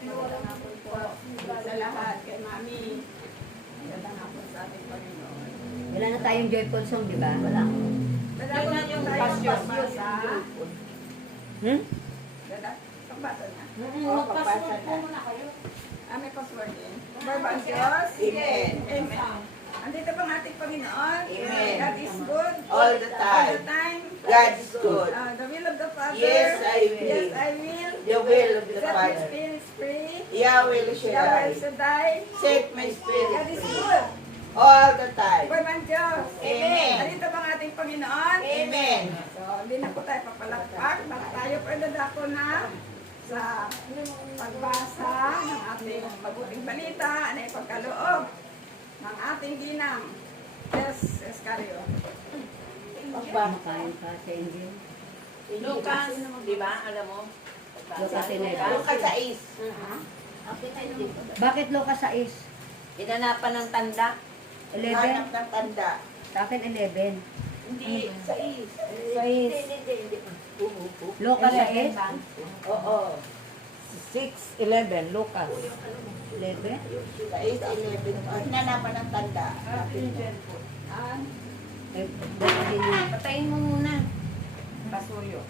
Magandang hapon po sa lahat, kay Mami. Magandang hapon sa ating Panginoon. Wala na tayong joyful song, di ba? Wala. Yun na yung pasyon. Pagbasa na. Magpasunod po muna kayo. May password din. Verbal Diyos. Amen. Amen. Andito pang ating Panginoon. Amen. God is good. All the time. All the time. God is good. The will of the Father. Yes, I will. Yes, I will. The will of the Set my Father. spirit free. Yahweh Yahweh Shaddai. Shaddai. Set my God spirit is free. good. All the time. Verbal Diyos. Amen. Andito pang ating Panginoon. Amen. So, hindi na po tayo papalakpak. Tayo po dadako na sa pagbasa ng ating mabuting balita na ipagkaloob ng ating ginang. Yes, Escario. Makain ka sa Angel. Lucas, di ba? Alam mo? Lucas 11. Lucas 6. Bakit Lucas 6? Inanapan ng tanda. 11? Hanap ng tanda. Sa akin 11. Hindi, 6. 6. Lucas 6? Oo. 6:11 Lucas. 11? 6:11. Hinanapan ng tanda. An? Bakit din yun? Patayin mo muna. Pasuyo.